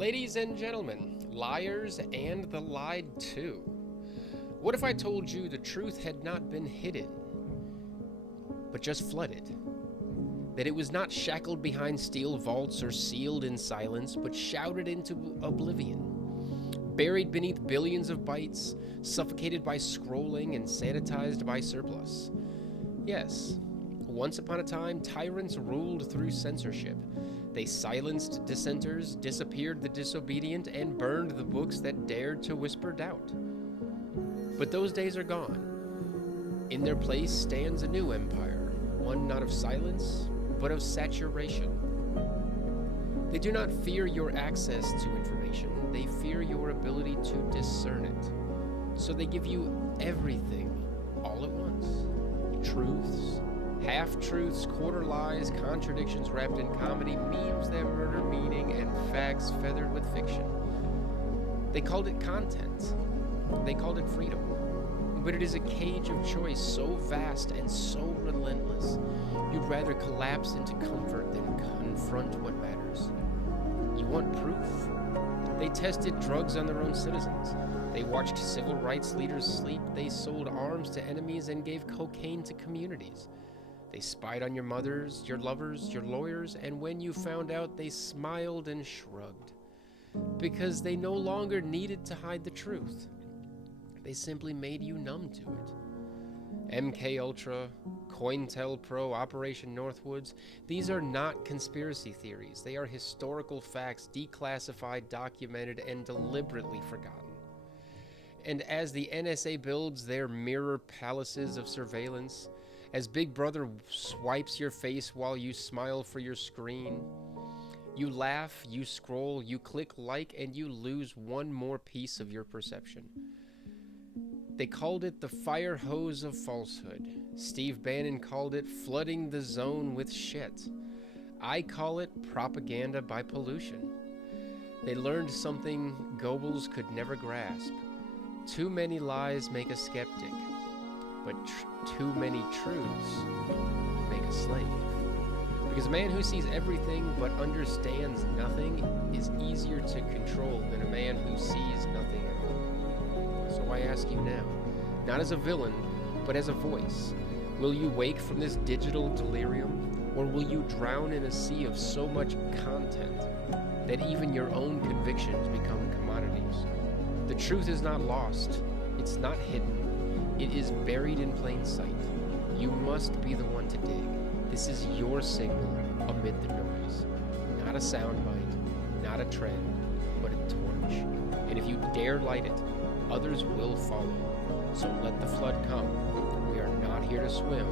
Ladies and gentlemen, liars and the lied to. What if I told you the truth had not been hidden, but just flooded? That it was not shackled behind steel vaults or sealed in silence, but shouted into oblivion? Buried beneath billions of bytes, suffocated by scrolling and sanitized by surplus. Yes, once upon a time, tyrants ruled through censorship. They silenced dissenters, disappeared the disobedient, and burned the books that dared to whisper doubt. But those days are gone. In their place stands a new empire, one not of silence, but of saturation. They do not fear your access to information, they fear your ability to discern it. So they give you everything all at once. Truths, half-truths, quarter lies, contradictions wrapped in comedy, memes that murder meaning, and facts feathered with fiction. They called it content. They called it freedom. But it is a cage of choice so vast and so relentless, you'd rather collapse into comfort than confront what matters. You want proof? They tested drugs on their own citizens. They watched civil rights leaders sleep. They sold arms to enemies and gave cocaine to communities. They spied on your mothers, your lovers, your lawyers, and when you found out, they smiled and shrugged. Because they no longer needed to hide the truth. They simply made you numb to it. MK Ultra, COINTELPRO, Operation Northwoods, these are not conspiracy theories. They are historical facts, declassified, documented, and deliberately forgotten. And as the NSA builds their mirror palaces of surveillance, as Big Brother swipes your face while you smile for your screen, you laugh, you scroll, you click like, and you lose one more piece of your perception. They called it the fire hose of falsehood. Steve Bannon called it flooding the zone with shit. I call it propaganda by pollution. They learned something Goebbels could never grasp. Too many lies make a skeptic, but too many truths make a slave. Because a man who sees everything but understands nothing is easier to control than a man who sees nothing at all. So I ask you now, not as a villain, but as a voice, will you wake from this digital delirium, or will you drown in a sea of so much content that even your own convictions become commodities? The truth is not lost, it's not hidden, it is buried in plain sight. You must be the one to dig. This is your signal amid the noise. Not a soundbite, not a trend, but a torch. And if you dare light it, others will follow. So let the flood come. We are not here to swim.